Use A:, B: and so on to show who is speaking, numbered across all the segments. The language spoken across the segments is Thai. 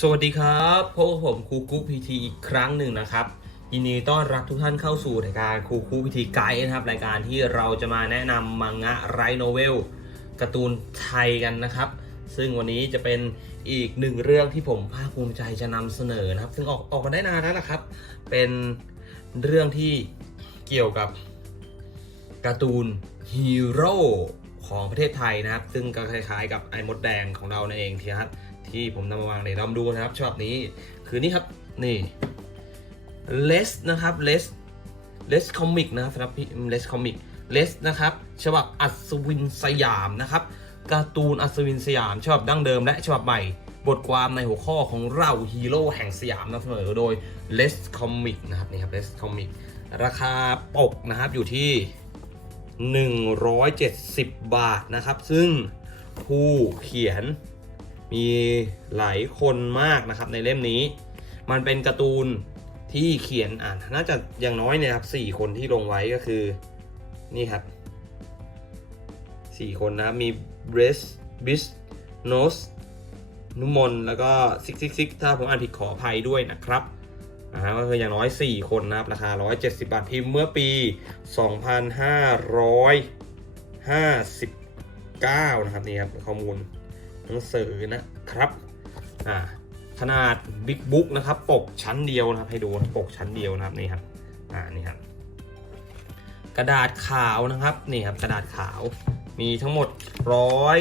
A: สวัสดีครับพบกับผมครูกุ๊กพีทีอีกครั้งหนึ่งนะครับยินดีต้อนรับทุกท่านเข้าสู่รายการครูกุ๊กพีทีไกด์นะครับรายการที่เราจะมาแนะนำมังงะไรโนเวลการ์ตูนไทยกันนะครับ ซึ่งวันนี้จะเป็นอีกหนึ่งเรื่องที่ผมภาคภูมิใจจะนำเสนอนะครับ ซึ่งออกออกมาได้นานแล้วนะครับ เป็นเรื่องที่เกี่ยวกับการ์ตูนฮีโร่ของประเทศไทยนะครับ ซึ่งก็คล้ายๆ กับไอ้มดแดงของเรานั่นเองทีครับ ที่ผมนำมาวางในลองดูนะครับฉบับนี้คือนี่ครับนี่เลสนะครับเลสเลสคอมิกนะครับสำหรับพี่เลสคอมิกเลสนะครับฉบับอัศวินสยามนะครับการ์ตูนอัศวินสยามฉบับดั้งเดิมและฉบับใหม่บทความในหัวข้อของเราฮีโร่แห่งสยามนำเสนอโดย Les Comic นะครับนี่ครับ Les Comic ราคาปกนะครับอยู่ที่ 170 บาทนะครับ ซึ่งผู้เขียน มีหลายคนมากนะครับในเล่มนี้ มันเป็นการ์ตูนที่เขียนอ่านน่าจะอย่างน้อยเนี่ยครับสี่คนที่ลงไว้ก็คือนี่ครับสี่คนนะมีเบรสบิสโนสนุมนแล้วก็ซิกซิกซิกถ้าผมอ่านผิดขออภัยด้วยนะครับอ่าก็คืออย่างน้อย 4 คนนะครับ ราคา 170 บาทพิมพ์เมื่อปี 2559 นะครับนี่ครับข้อมูล หนังสือนะครับอ่าขนาดบิ๊กบุ๊กนะครับปกชั้นเดียวนะครับให้ดูปกชั้นเดียวนะครับนี่ครับอ่านี่ครับกระดาษขาวนะครับนี่ครับกระดาษขาวมีทั้งหมดร้อย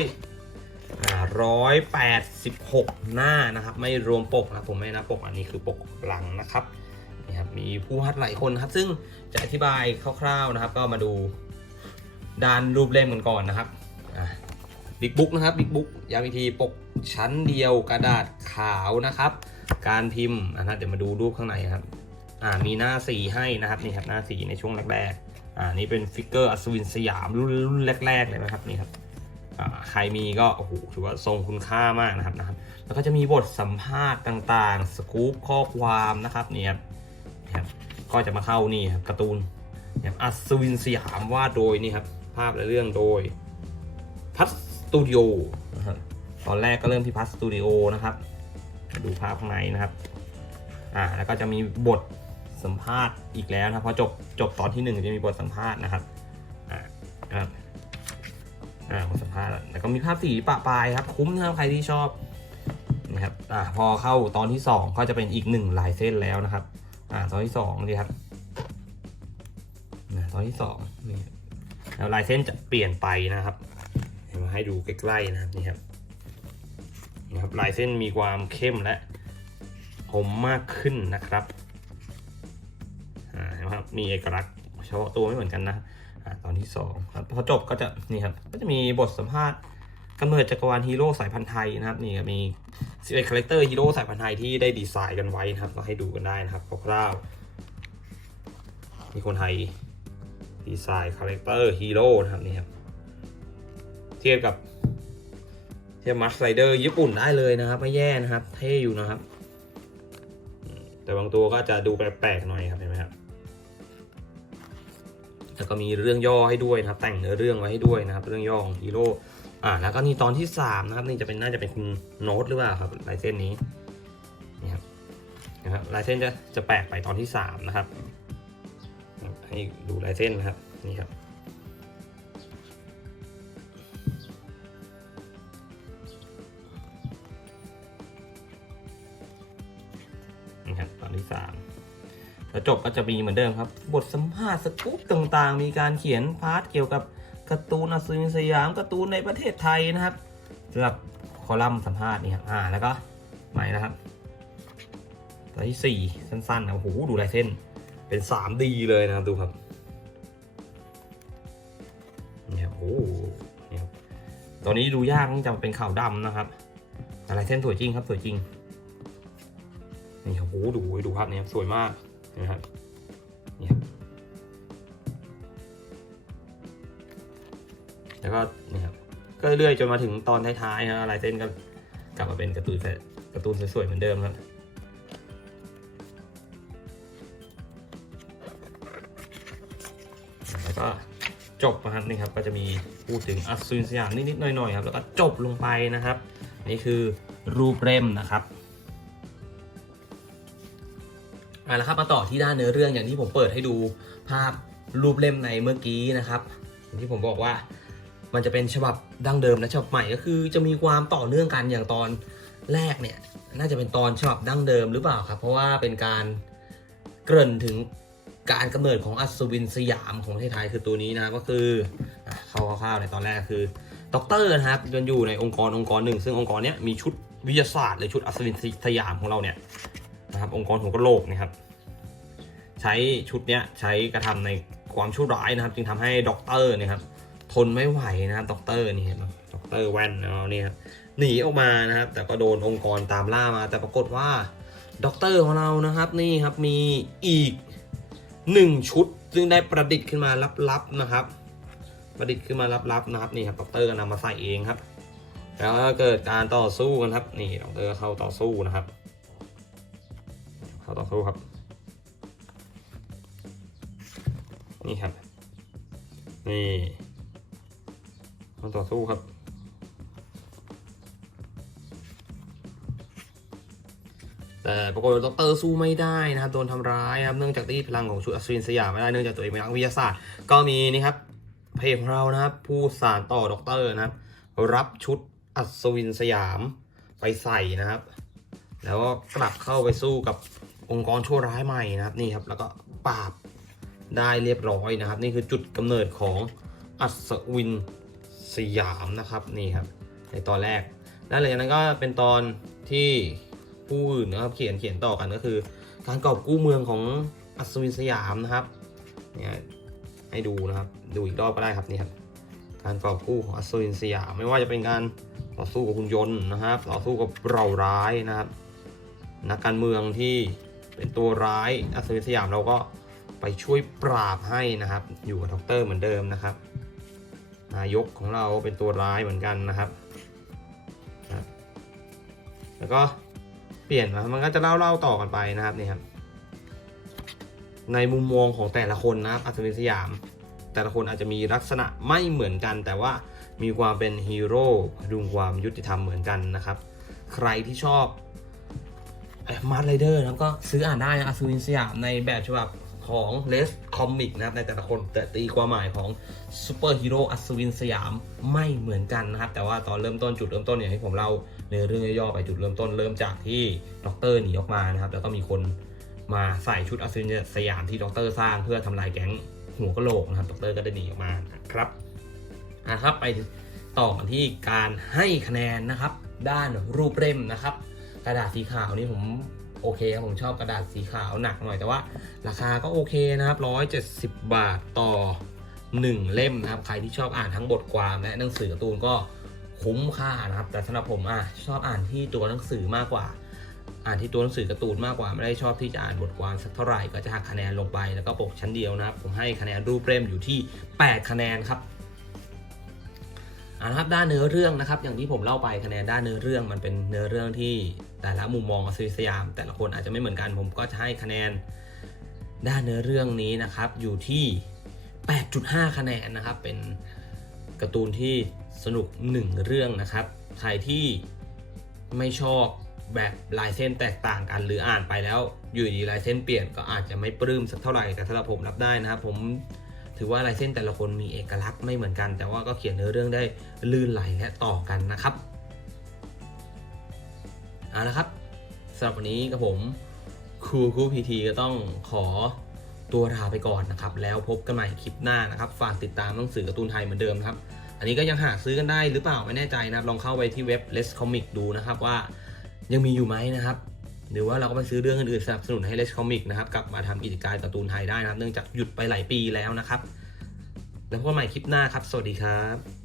A: ร้อยแปดสิบหกหน้านะครับไม่รวมปกนะผมไม่นับปกอันนี้คือปกหลังนะครับนี่ครับมีผู้วาดหลายคนนะครับ ซึ่งจะอธิบายคร่าวๆนะครับ ก็มาดูด้านรูปเล่มกันก่อนนะครับอ่า บิ๊กบุ๊กนะครับบิ๊กบุ๊กย้ำอีกทีปกชั้นเดียวกระดาษขาวนะครับ การพิมพ์นะเดี๋ยวมาดูรูปข้างในครับอ่ามีหน้าสีให้นะครับนี่ครับหน้าสีในช่วงแรกๆอ่านี่เป็นฟิกเกอร์อัศวินสยามรุ่นรุ่นแรกๆเลยนะครับนี่ครับอ่าใครมีก็โอ้โหถือว่าทรงคุณค่ามากนะครับนะครับ แล้วก็จะมีบทสัมภาษณ์ต่างๆ สกู๊ปข้อความนะครับนี่ครับนี่ครับก็จะมาเข้านี่ครับการ์ตูนอัศวินสยามวาดโดยนี่ครับภาพและเรื่องโดยพัทส ตูดิโอตอนแรกก็เริ่มที่พัทสตูดิโอนะครับ ดูภาพข้างในนะครับ อ่า แล้วก็จะมีบทสัมภาษณ์อีกแล้วนะพอจบจบตอนที่หนึ่งจะมีบทสัมภาษณ์นะครับ อ่านะครับอ่าบทสัมภาษณ์แล้วก็มีภาพสีปะปลายครับ คุ้มนะครับใครที่ชอบนะครับ อ่า พอเข้าตอนที่2ก็จะเป็นอีกหนึ่งลายเส้นแล้วนะครับ อ่า ตอนที่2นี่ครับนะตอนที่2นี่แล้วลายเส้นจะเปลี่ยนไปนะครับ มาให้ดูใกล้ๆนะครับนี่ครับนะครับลายเส้นมีความเข้มและคมมากขึ้นนะครับนะครับมีเอกลักษณ์เฉพาะตัวไม่เหมือนกันนะตอนที่สองครับพอจบก็จะนี่ครับก็จะมีบทสัมภาษณ์กำเนิดจักรวาลฮีโร่สายพันธุ์ไทยนะครับนี่มี11คาแรคเตอร์ฮีโร่สายพันธุ์ไทยที่ได้ดีไซน์กันไว้นะครับก็ให้ดูกันได้นะครับคร่าวๆมีคนไทยดีไซน์คาแรคเตอร์ฮีโร่นะครับนี่ครับ ทียบกับเทียบมัสไลเดอร์ญี่ปุ่นได้เลยนะครับ ไม่แย่นะครับ เท่อยู่นะครับ แต่บางตัวก็จะดูแปลกๆหน่อยครับเห็นไหมครับแล้วก็มีเรื่องย่อให้ด้วยนะครับ แต่งเนื้อเรื่องไว้ให้ด้วยนะครับ เรื่องย่อของฮีโร่อ่าแล้วก็นี่ตอนที่สามนะครับนี่จะเป็นน่าจะเป็นคุณโน้ตหรือเปล่าครับลายเส้นนี้นี่ครับนะครับลายเส้นจะจะแปลกไปตอนที่สามนะครับให้ดูลายเส้นนะครับนี่ครับ สามแล้วจบก็จะมีเหมือนเดิมครับ บทสัมภาษณ์สกู๊ปต่างๆ มีการเขียนพาร์ทเกี่ยวกับการ์ตูนอัศวินสยามการ์ตูนในประเทศไทยนะครับสำหรับคอลัมน์สัมภาษณ์นี่ครับอ่าแล้วก็ใหม่นะครับตัวที่สี่สั้นๆนะโอ้โหดูลายเส้นเป็น 3D เลยนะดูครับนี่ครับโอ้โหนี่ครับตอนนี้ดูยากต้องจำเป็นขาวดำนะครับลายเส้นสวยจริงครับสวยจริง นี่ครับโอ้โหดูดูภาพนี้ครับสวยมากนะครับนี่ครับแล้วก็นี่ครับก็เรื่อยจนมาถึงตอนท้ายๆนะลายเส้นก็กลับมาเป็นการ์ตูนการ์ตูนสวยๆเหมือนเดิมครับแล้วก็จบนะครับนี่ครับก็จะมีพูดถึงอัศวินสยามนิดๆหน่อยๆครับแล้วก็จบลงไปนะครับ นี่คือรูปเล่มนะครับ อะแล้วครับมาต่อที่ด้านเนื้อเรื่องอย่างที่ผมเปิดให้ดูภาพรูปเล่มในเมื่อกี้นะครับอย่างที่ผมบอกว่ามันจะเป็นฉบับดั้งเดิมและฉบับใหม่ก็คือจะมีความต่อเนื่องกันอย่างตอนแรกเนี่ยน่าจะเป็นตอนฉบับดั้งเดิมหรือเปล่าครับ เพราะว่าเป็นการเกริ่นถึงการกำเนิดของอัศวินสยามของประเทศไทยคือตัวนี้นะก็คือเข้าคร่าวๆในตอนแรกคือด็อกเตอร์นะครับยนอยู่ในองค์กรองค์กรหนึ่งซึ่งองค์กรนี้มีชุดวิทยาศาสตร์หรือชุดอัศวินสยามของเราเนี่ย นะครับ องค์กรหัวกะโหลกนะครับ ใช้ชุดเนี้ยใช้กระทำในความชั่วร้ายนะครับ จึงทำให้ด็อกเตอร์เนี่ยครับ ทนไม่ไหวนะครับด็อกเตอร์นี่เห็นไหมด็อกเตอร์แว่นของเราเนี่ยครับหนีออกมานะครับ แต่ก็โดนองค์กรตามล่ามา แต่ปรากฏว่าด็อกเตอร์ของเรานะครับนี่ครับมีอีกหนึ่งชุด ซึ่งได้ประดิษฐ์ขึ้นมาลับๆนะครับ ประดิษฐ์ขึ้นมาลับๆนะครับนี่ครับด็อกเตอร์ก็นำมาใส่เองครับแล้วก็เกิดการต่อสู้กันครับ นี่ด็อกเตอร์เข้าต่อสู้นะครับ ขาต่อสู้ครับ นี่ครับ นี่มาต่อสู้ครับ แต่ปรากฏว่าดอกเตอร์สู้ไม่ได้นะครับ โดนทำร้ายนะครับ เนื่องจากที่พลังของชุดอัศวินสยามไม่ได้ เนื่องจากตัวเองเป็นนักวิทยาศาสตร์ ก็มีนี่ครับ เพจของเรานะครับ ผู้สานต่อด็อกเตอร์นะครับ รับชุดอัศวินสยามไปใส่นะครับแล้วก็กลับเข้าไปสู้กับ องค์กรชั่วร้ายใหม่นะครับนี่ครับแล้วก็ปราบได้เรียบร้อยนะครับ นี่คือจุดกำเนิดของอัศวินสยามนะครับนี่ครับในตอนแรกแล้วหลังจากนั้นก็เป็นตอนที่ผู้อื่นนะครับเขียนเขียนต่อกันก็คือ การกอบกู้เมืองของอัศวินสยามนะครับเนี่ยให้ดูนะครับดูอีกรอบก็ได้ครับนี่ครับการกอบกู้ของอัศวินสยามไม่ว่าจะเป็นการต่อสู้กับหุ่นยนต์นะครับต่อสู้กับเราร้ายนะครับนักการเมืองที่ เป็นตัวร้ายอัศวินสยามเราก็ไปช่วยปราบให้นะครับ อยู่กับด็อกเตอร์เหมือนเดิมนะครับ นายกของเราเป็นตัวร้ายเหมือนกันนะครับ แล้วก็เปลี่ยนมามันก็จะเล่าเล่าต่อกันไปนะครับนี่ครับ ในมุมมองของแต่ละคนนะครับอัศวินสยาม แต่ละคนอาจจะมีลักษณะไม่เหมือนกัน แต่ว่ามีความเป็นฮีโร่ดุงความยุติธรรมเหมือนกันนะครับ ใครที่ชอบ มาร์ทไรเดอร์นะก็ซื้ออ่านได้นะอัศวินสยามในแบบฉบับของเลสคอมิกนะครับในแต่ละคนแต่ตีความหมายของซูเปอร์ฮีโร่อัศวินสยามไม่เหมือนกันนะครับ แต่ว่าตอนเริ่มต้นจุดเริ่มต้นอย่างที่ผมเล่าในเรื่องย่อๆไปจุดเริ่มต้นเริ่มจากที่ด็อกเตอร์หนีออกมานะครับแล้วก็มีคนมาใส่ชุดอัศวินสยามที่ด็อกเตอร์สร้างเพื่อทำลายแก๊งหัวกะโหลกนะครับด็อกเตอร์ก็ได้หนีออกมาครับนะครับไปต่อกันที่การให้คะแนนนะครับ ด้านรูปเล่มนะครับ กระดาษสีขาวนี่ผมโอเคครับผมชอบกระดาษสีขาวหนักหน่อยแต่ว่า ราคาก็โอเคนะครับ 170 บาทต่อ 1 เล่มนะครับ ใครที่ชอบอ่านทั้งบทความและหนังสือการ์ตูนก็คุ้มค่านะครับ แต่สำหรับผมอะชอบอ่านที่ตัวหนังสือมากกว่า อ่านที่ตัวหนังสือการ์ตูนมากกว่าไม่ได้ชอบที่จะอ่านบทความสักเท่าไหร่ก็จะหักคะแนนลงไปแล้วก็ปกชั้นเดียวนะครับ ผมให้คะแนนรูปเล่มอยู่ที่ 8 คะแนนครับอ่านะครับด้านเนื้อเรื่องนะครับ อย่างที่ผมเล่าไปคะแนนด้านเนื้อเรื่องมันเป็นเนื้อเรื่องที่ แต่ละมุมมองของสยาม แต่ละคนอาจจะไม่เหมือนกันผมก็จะให้คะแนนด้านเนื้อเรื่องนี้นะครับ อยู่ที่ 8.5 คะแนนนะครับ เป็นการ์ตูนที่สนุกหนึ่งเรื่องนะครับ ใครที่ไม่ชอบแบบลายเส้นแตกต่างกัน หรืออ่านไปแล้วอยู่ดีลายเส้นเปลี่ยนก็อาจจะไม่ปลื้มสักเท่าไหร่แต่สำหรับผมรับได้นะครับ ผมถือว่าลายเส้นแต่ละคนมีเอกลักษณ์ไม่เหมือนกัน แต่ว่าก็เขียนเนื้อเรื่องได้ลื่นไหลและต่อกันนะครับ เอาละครับสำหรับวันนี้กับผมครูครูพีทีก็ต้องขอตัวลาไปก่อนนะครับ แล้วพบกันใหม่คลิปหน้านะครับ ฝากติดตามหนังสือการ์ตูนไทยเหมือนเดิมครับ อันนี้ก็ยังหาซื้อกันได้หรือเปล่าไม่แน่ใจนะครับ ลองเข้าไปที่เว็บ Les Comic ดูนะครับว่ายังมีอยู่ไหมนะครับหรือว่าเราก็ไปซื้อเรื่องอื่นๆสนับสนุนให้ Les Comic นะครับกลับมาทำกิจการการ์ตูนไทยได้นะครับ เนื่องจากหยุดไปหลายปีแล้วนะครับ แล้วพบกันใหม่คลิปหน้าครับ สวัสดีครับ